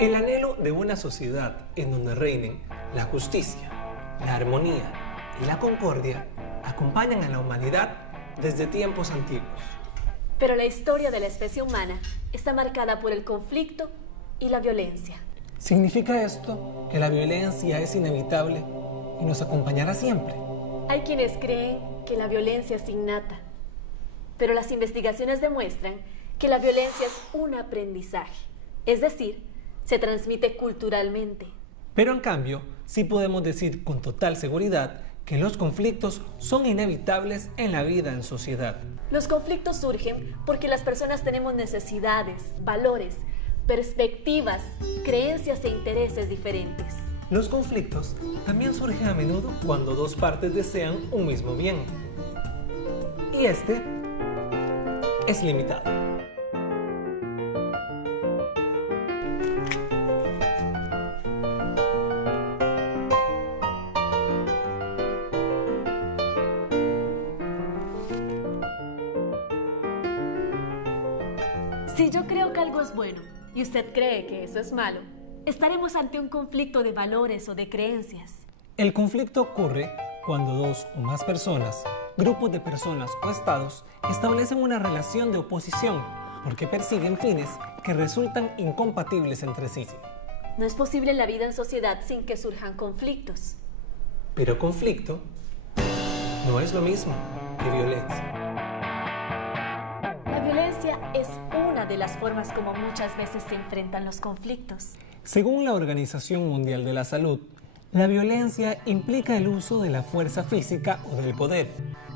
El anhelo de una sociedad en donde reinen la justicia, la armonía y la concordia acompañan a la humanidad desde tiempos antiguos. Pero la historia de la especie humana está marcada por el conflicto y la violencia. ¿Significa esto que la violencia es inevitable y nos acompañará siempre? Hay quienes creen que la violencia es innata, pero las investigaciones demuestran que la violencia es un aprendizaje, es decir, se transmite culturalmente. Pero en cambio, sí podemos decir con total seguridad que los conflictos son inevitables en la vida en sociedad. Los conflictos surgen porque las personas tenemos necesidades, valores, perspectivas, creencias e intereses diferentes. Los conflictos también surgen a menudo cuando dos partes desean un mismo bien. Y este es limitado. Si yo creo que algo es bueno y usted cree que eso es malo, estaremos ante un conflicto de valores o de creencias. El conflicto ocurre cuando dos o más personas, grupos de personas o estados establecen una relación de oposición porque persiguen fines que resultan incompatibles entre sí. No es posible la vida en sociedad sin que surjan conflictos. Pero conflicto no es lo mismo que violencia. La violencia es una de las formas como muchas veces se enfrentan los conflictos. Según la Organización Mundial de la Salud, la violencia implica el uso de la fuerza física o del poder,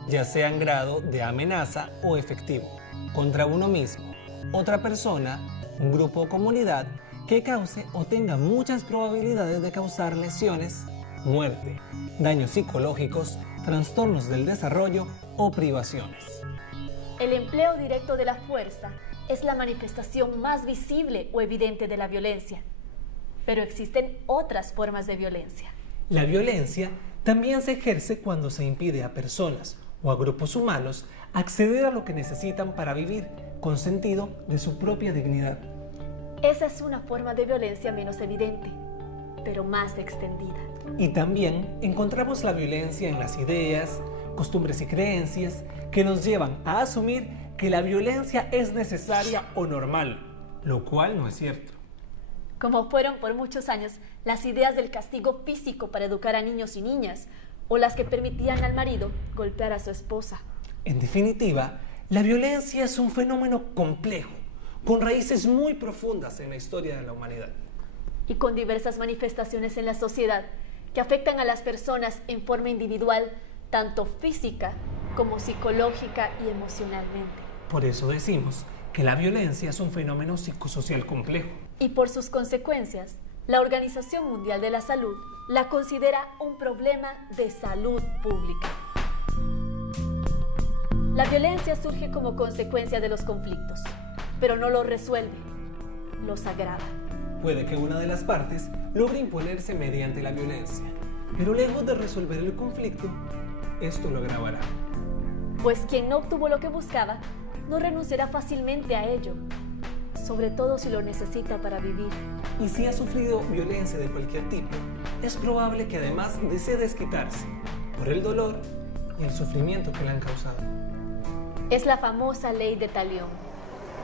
ya sea en grado de amenaza o efectivo, contra uno mismo, otra persona, un grupo o comunidad que cause o tenga muchas probabilidades de causar lesiones, muerte, daños psicológicos, trastornos del desarrollo o privaciones. El empleo directo de la fuerza es la manifestación más visible o evidente de la violencia. Pero existen otras formas de violencia. La violencia también se ejerce cuando se impide a personas o a grupos humanos acceder a lo que necesitan para vivir con sentido de su propia dignidad. Esa es una forma de violencia menos evidente, pero más extendida. Y también encontramos la violencia en las ideas, costumbres y creencias que nos llevan a asumir que la violencia es necesaria o normal, lo cual no es cierto. Como fueron por muchos años las ideas del castigo físico para educar a niños y niñas, o las que permitían al marido golpear a su esposa. En definitiva, la violencia es un fenómeno complejo, con raíces muy profundas en la historia de la humanidad. Y con diversas manifestaciones en la sociedad que afectan a las personas en forma individual, tanto física como psicológica y emocionalmente. Por eso decimos que la violencia es un fenómeno psicosocial complejo. Y por sus consecuencias, la Organización Mundial de la Salud la considera un problema de salud pública. La violencia surge como consecuencia de los conflictos, pero no los resuelve, los agrava. Puede que una de las partes logre imponerse mediante la violencia, pero lejos de resolver el conflicto, esto lo agravará. Pues quien no obtuvo lo que buscaba, no renunciará fácilmente a ello, sobre todo si lo necesita para vivir. Y si ha sufrido violencia de cualquier tipo, es probable que además desee desquitarse por el dolor y el sufrimiento que le han causado. Es la famosa ley de Talión,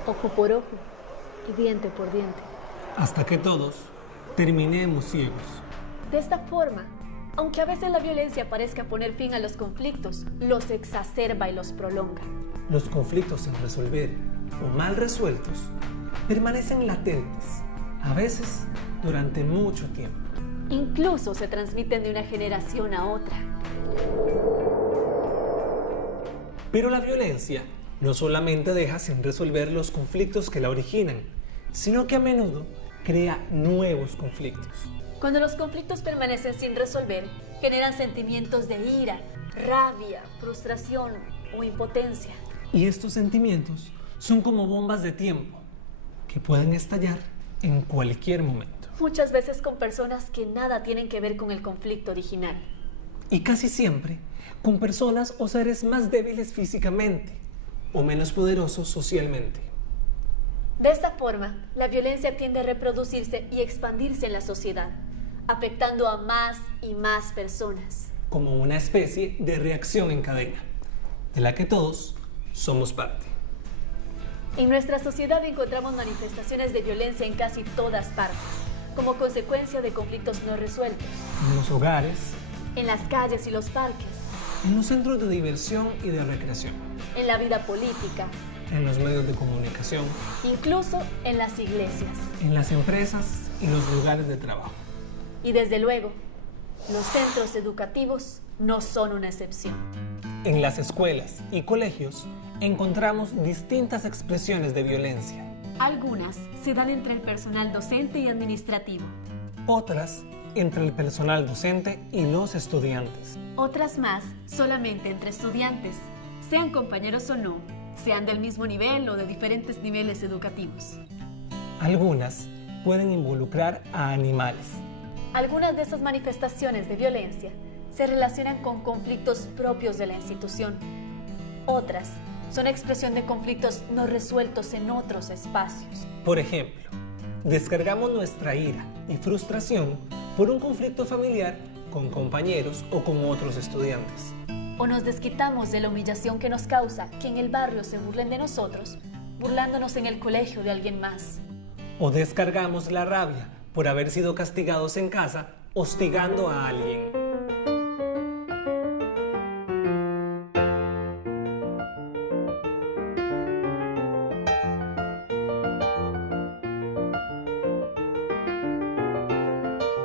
ojo por ojo y diente por diente. Hasta que todos terminemos ciegos. De esta forma, aunque a veces la violencia parezca poner fin a los conflictos, los exacerba y los prolonga. Los conflictos sin resolver o mal resueltos permanecen latentes, a veces durante mucho tiempo. Incluso se transmiten de una generación a otra. Pero la violencia no solamente deja sin resolver los conflictos que la originan, sino que a menudo crea nuevos conflictos. Cuando los conflictos permanecen sin resolver, generan sentimientos de ira, rabia, frustración o impotencia. Y estos sentimientos son como bombas de tiempo que pueden estallar en cualquier momento. Muchas veces con personas que nada tienen que ver con el conflicto original. Y casi siempre con personas o seres más débiles físicamente o menos poderosos socialmente. De esta forma, la violencia tiende a reproducirse y expandirse en la sociedad, afectando a más y más personas. Como una especie de reacción en cadena, de la que todos somos parte. En nuestra sociedad encontramos manifestaciones de violencia en casi todas partes, como consecuencia de conflictos no resueltos. En los hogares, En las calles y los parques, en los centros de diversión y de recreación, en la vida política, en los medios de comunicación, incluso en las iglesias. en las empresas y los lugares de trabajo. Y desde luego, los centros educativos no son una excepción. En las escuelas y colegios encontramos distintas expresiones de violencia. Algunas se dan entre el personal docente y administrativo. Otras entre el personal docente y los estudiantes. Otras más solamente entre estudiantes, sean compañeros o no, sean del mismo nivel o de diferentes niveles educativos. Algunas pueden involucrar a animales. Algunas de esas manifestaciones de violencia se relacionan con conflictos propios de la institución. Otras son expresión de conflictos no resueltos en otros espacios. Por ejemplo, descargamos nuestra ira y frustración por un conflicto familiar con compañeros o con otros estudiantes. O nos desquitamos de la humillación que nos causa que en el barrio se burlen de nosotros, burlándonos en el colegio de alguien más. O descargamos la rabia por haber sido castigados en casa hostigando a alguien.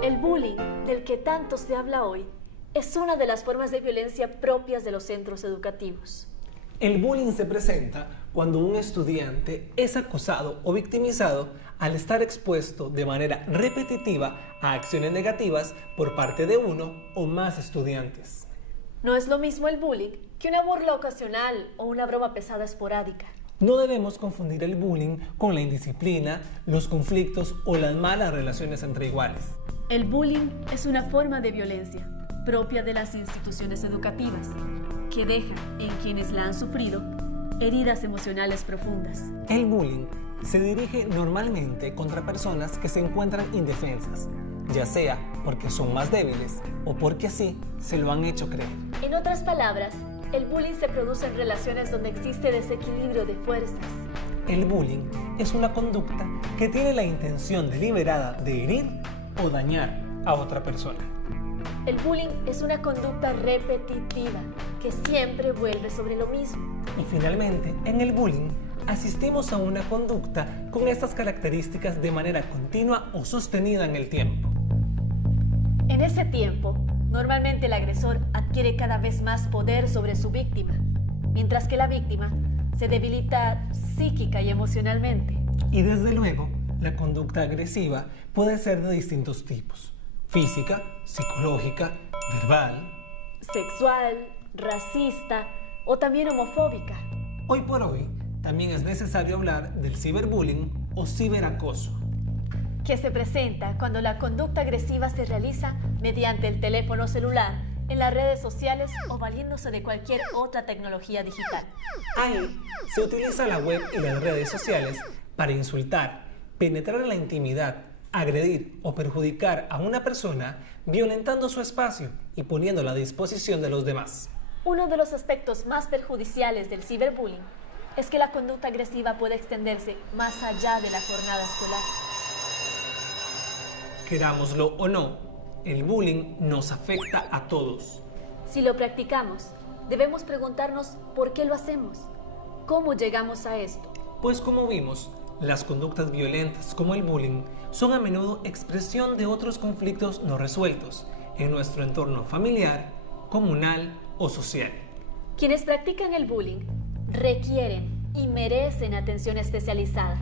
El bullying, del que tanto se habla hoy, es una de las formas de violencia propias de los centros educativos. El bullying se presenta cuando un estudiante es acosado o victimizado al estar expuesto de manera repetitiva a acciones negativas por parte de uno o más estudiantes. No es lo mismo el bullying que una burla ocasional o una broma pesada esporádica. No debemos confundir el bullying con la indisciplina, los conflictos o las malas relaciones entre iguales. El bullying es una forma de violencia propia de las instituciones educativas que deja en quienes la han sufrido heridas emocionales profundas. El bullying se dirige normalmente contra personas que se encuentran indefensas, ya sea porque son más débiles o porque así se lo han hecho creer. En otras palabras, el bullying se produce en relaciones donde existe desequilibrio de fuerzas. El bullying es una conducta que tiene la intención deliberada de herir o dañar a otra persona. El bullying es una conducta repetitiva que siempre vuelve sobre lo mismo. Y finalmente, en el bullying, asistimos a una conducta con estas características de manera continua o sostenida en el tiempo. En ese tiempo, normalmente el agresor adquiere cada vez más poder sobre su víctima, mientras que la víctima se debilita psíquica y emocionalmente. Y desde luego, la conducta agresiva puede ser de distintos tipos: física, psicológica, verbal, sexual, racista o también homofóbica. Hoy por hoy, también es necesario hablar del ciberbullying o ciberacoso, que se presenta cuando la conducta agresiva se realiza mediante el teléfono celular, en las redes sociales o valiéndose de cualquier otra tecnología digital. Ahí se utiliza la web y las redes sociales para insultar, penetrar en la intimidad, agredir o perjudicar a una persona, violentando su espacio y poniéndola a disposición de los demás. Uno de los aspectos más perjudiciales del ciberbullying es que la conducta agresiva puede extenderse más allá de la jornada escolar. Querámoslo o no, el bullying nos afecta a todos. Si lo practicamos, debemos preguntarnos por qué lo hacemos, cómo llegamos a esto. Pues como vimos, las conductas violentas como el bullying son a menudo expresión de otros conflictos no resueltos en nuestro entorno familiar, comunal o social. Quienes practican el bullying requieren y merecen atención especializada,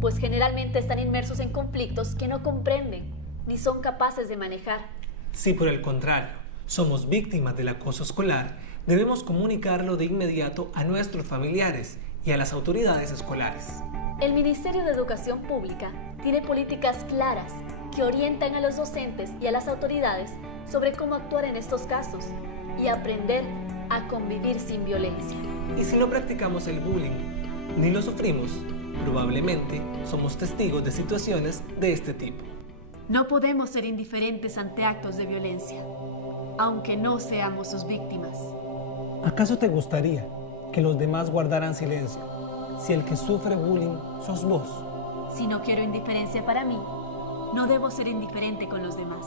pues generalmente están inmersos en conflictos que no comprenden ni son capaces de manejar. Si por el contrario somos víctimas del acoso escolar, debemos comunicarlo de inmediato a nuestros familiares y a las autoridades escolares. El Ministerio de Educación Pública tiene políticas claras que orientan a los docentes y a las autoridades sobre cómo actuar en estos casos y aprender a convivir sin violencia. Y si no practicamos el bullying, ni lo sufrimos, probablemente somos testigos de situaciones de este tipo. No podemos ser indiferentes ante actos de violencia, aunque no seamos sus víctimas. ¿Acaso te gustaría que los demás guardaran silencio si el que sufre bullying sos vos? Si no quiero indiferencia para mí, no debo ser indiferente con los demás.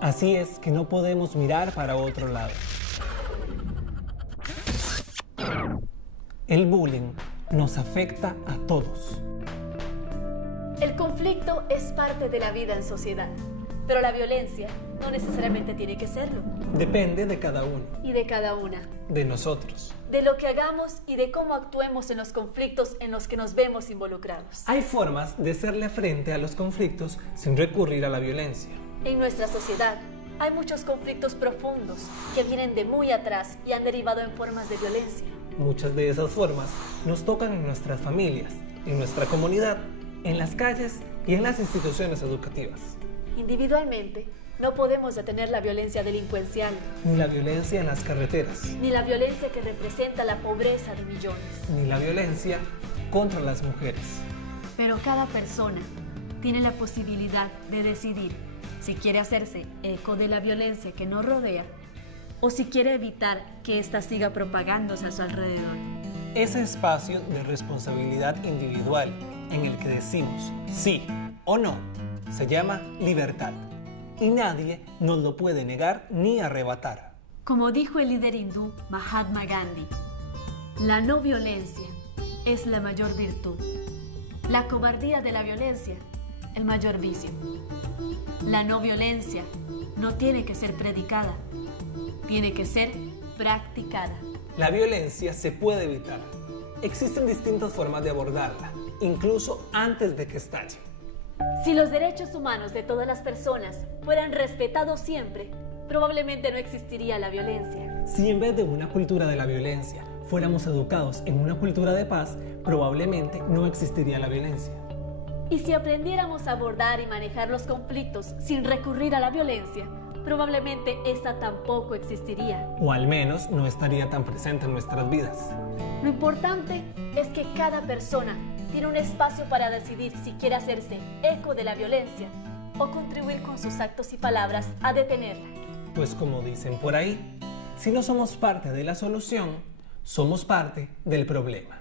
Así es que no podemos mirar para otro lado. El bullying nos afecta a todos. El conflicto es parte de la vida en sociedad, pero la violencia no necesariamente tiene que serlo. Depende de cada uno, Y de cada una, de nosotros. de lo que hagamos y de cómo actuemos en los conflictos en los que nos vemos involucrados. Hay formas de hacerle frente a los conflictos sin recurrir a la violencia. En nuestra sociedad hay muchos conflictos profundos que vienen de muy atrás y han derivado en formas de violencia. Muchas de esas formas nos tocan en nuestras familias, en nuestra comunidad, en las calles y en las instituciones educativas. Individualmente, no podemos detener la violencia delincuencial, Ni la violencia en las carreteras, ni la violencia que representa la pobreza de millones. ni la violencia contra las mujeres. Pero cada persona tiene la posibilidad de decidir si quiere hacerse eco de la violencia que nos rodea o si quiere evitar que ésta siga propagándose a su alrededor. Ese espacio de responsabilidad individual en el que decimos sí o no se llama libertad y nadie nos lo puede negar ni arrebatar. Como dijo el líder hindú Mahatma Gandhi, la no violencia es la mayor virtud. La cobardía de la violencia, el mayor vicio. La no violencia no tiene que ser predicada, tiene que ser practicada. La violencia se puede evitar. Existen distintas formas de abordarla, incluso antes de que estalle. Si los derechos humanos de todas las personas fueran respetados siempre, probablemente no existiría la violencia. Si en vez de una cultura de la violencia fuéramos educados en una cultura de paz, probablemente no existiría la violencia. Y si aprendiéramos a abordar y manejar los conflictos sin recurrir a la violencia, probablemente esta tampoco existiría. O al menos no estaría tan presente en nuestras vidas. Lo importante es que cada persona tiene un espacio para decidir si quiere hacerse eco de la violencia o contribuir con sus actos y palabras a detenerla. Pues como dicen por ahí, si no somos parte de la solución, somos parte del problema.